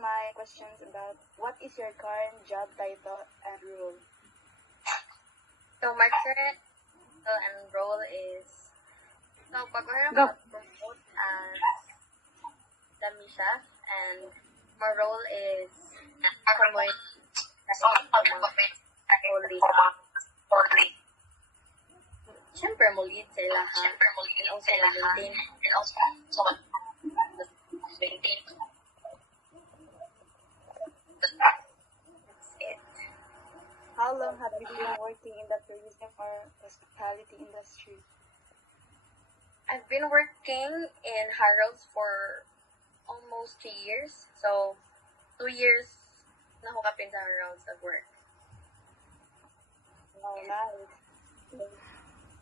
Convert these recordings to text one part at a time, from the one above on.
my questions about what is your current job title and role? So my current title and role is, so pag-promote as Dami Chef, and my role is promote Siyempre mo lead sa ilaha and also maintain. That's it. How long have you been working in the tourism or hospitality industry? I've been working in Harrods for almost 2 years. So, 2 years na ako kapin sa Harrods at work. Oh, nice.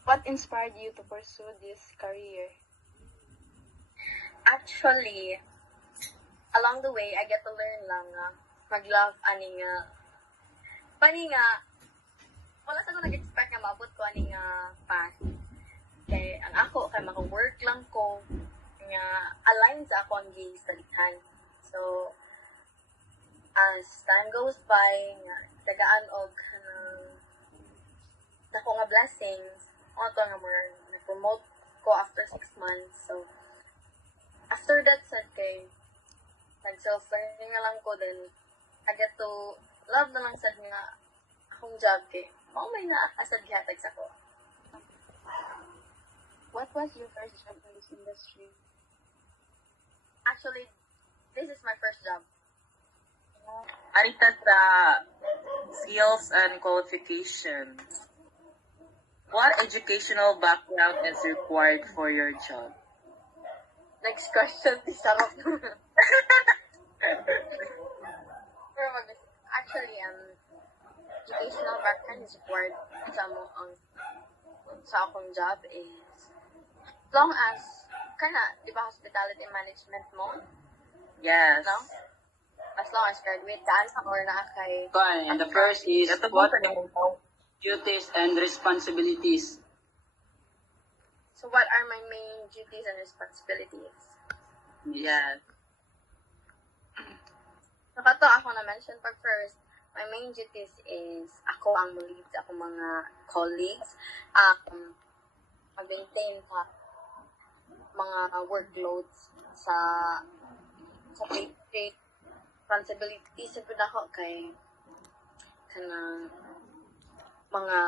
What inspired you to pursue this career? Actually, along the way, I get to learn lang mag-love ani nga. Pani nga, wala sa ko nag-expect nga maabot ko ani nga path. Kay ang ako kay maka-work lang ko nga align sa ako ang gi-studyhan. So as time goes by, nga tagaan og nako nga blessings, mo to nga more na-promote ko after 6 months. So after that said kay nag-self-learning na lang ko, then I get to love na lang sad nga akong job kay mao may naasad gihatag sa ko. What was your first job in this industry? Actually, this is my first job. Arita sa skills and qualifications. What educational background is required for your job? Next question, sarap. Actually, educational background is required sa akong job is as long as di ba hospitality management mo? Yes. No? As long as graduate ka or kay Fine. And the first is what duties and responsibilities. So what are my main duties and responsibilities? Yes. Nakato ako na mention pag first, my main duties is ako ang lead sa akong mga colleagues, mag-maintain sa mga workloads sa pastry responsibilities sa ako kay kanang mga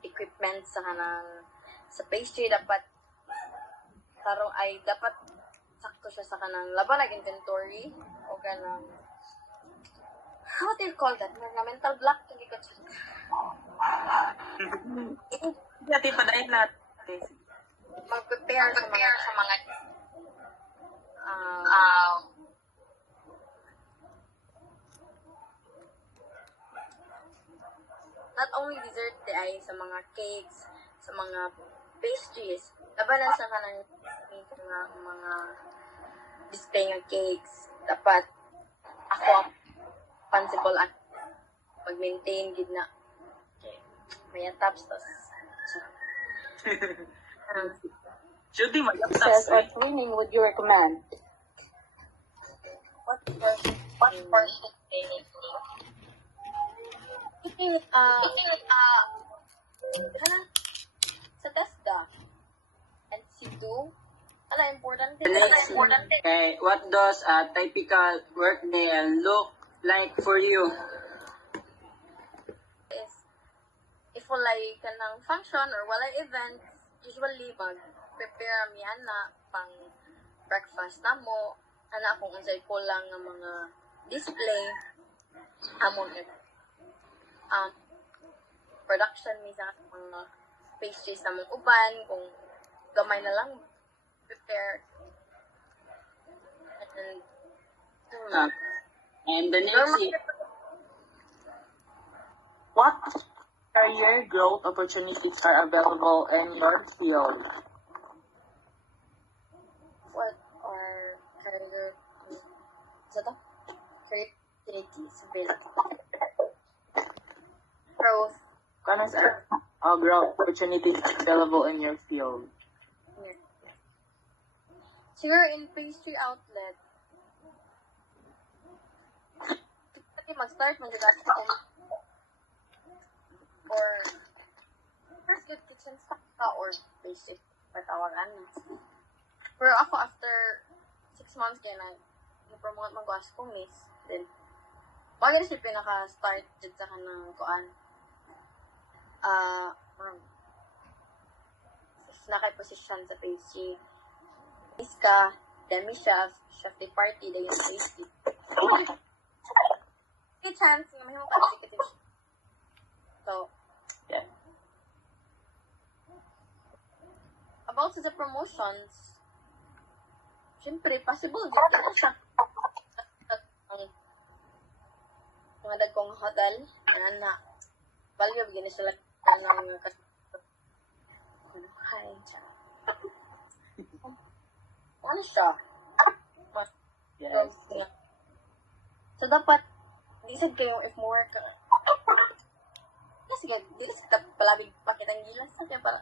equipment sa kanang sa pastry dapat dapat sakto siya sa kanang laban ng inventory o kanang how do you call that? Mga mental block hindi ko Dati pa dahil lahat. mag-prepare sa mga not only dessert ay sa mga cakes, sa mga pastries, labanan sa kanang mga display ng cakes. Dapat ako ang responsible at mag-maintain gid na. Okay. May tops tos. Judy, Success or training would you recommend? What person training? Sa TESDA and C2, important Okay, what does a typical workday look like for you? is if walay ka ng function or walay event, usually mag-prepare mi ana pang breakfast namo, ana kung unsay kulang nga mga display among production mi sa mga pastries namong uban kung gamay na lang prepare And the next is, what career growth opportunities are available in your field? what are career opportunities available growth Kanas growth opportunities available in your field? siguro in pastry outlet mag-start, mag-start ako. Or, first good kitchen stock ka, or basic, patawagan. Pero ako, after 6 months, kaya na-promote mag-was ko, miss. Then, bagay siya pinaka-start dyan sa kanang kuan. Nakay-position sa page Miss ka, dami chef de party, dayon sa page may chance na mahimong ka executive chef. So, Yeah. about sa promotions, syempre, possible dito na siya. Mga dagkong hotel, ayan na, value, bigyan na sila ng mga hi, siya. Ano siya? Yes. So, dapat, di sad kayo if more ka. Sige, di sad palabig pakitang gilas sa kaya para.